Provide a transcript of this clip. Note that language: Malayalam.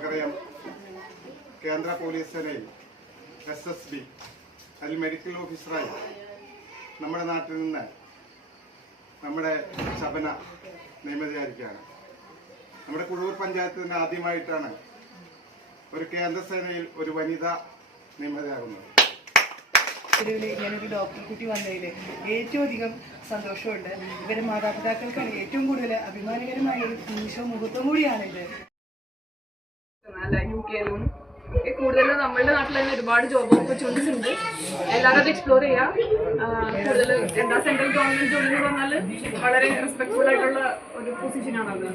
നമുക്കറിയാം കേന്ദ്ര പോലീസ് സേനയിൽ SSB അതിൽ മെഡിക്കൽ ഓഫീസറായി നമ്മുടെ നാട്ടിൽ നിന്ന് നമ്മുടെ ശബന നിയമിതയായിരിക്കുകയാണ്. നമ്മുടെ കുഴൂർ പഞ്ചായത്തിൽ നിന്ന് ആദ്യമായിട്ടാണ് ഒരു കേന്ദ്ര സേനയിൽ ഒരു വനിത നിയമിതയാകുന്നത്. ഞാനൊരു ഡോക്ടർ കുട്ടി വന്നതിൽ ഏറ്റവും അധികം സന്തോഷമുണ്ട്. ഇവരുടെ മാതാപിതാക്കൾക്കാണ് ഏറ്റവും കൂടുതൽ അഭിമാനകരമായ ഒരു നിമിഷവും മുഹൂർത്തം കൂടിയാണ് ഇത്. UK-ലും കൂടുതൽ നമ്മളുടെ നാട്ടിൽ തന്നെ ഒരുപാട് ജോബ് ഓപ്പർച്യൂണിറ്റീസ് ഉണ്ട്. എല്ലാവരും അത് എക്സ്പ്ലോർ ചെയ്യാം. കൂടുതൽ സെൻട്രൽ ഗവൺമെന്റ് ജോലി എന്ന് പറഞ്ഞാൽ വളരെ റെസ്പെക്ട്ഫുൾ ആയിട്ടുള്ള ഒരു പൊസിഷനാണ് അത്.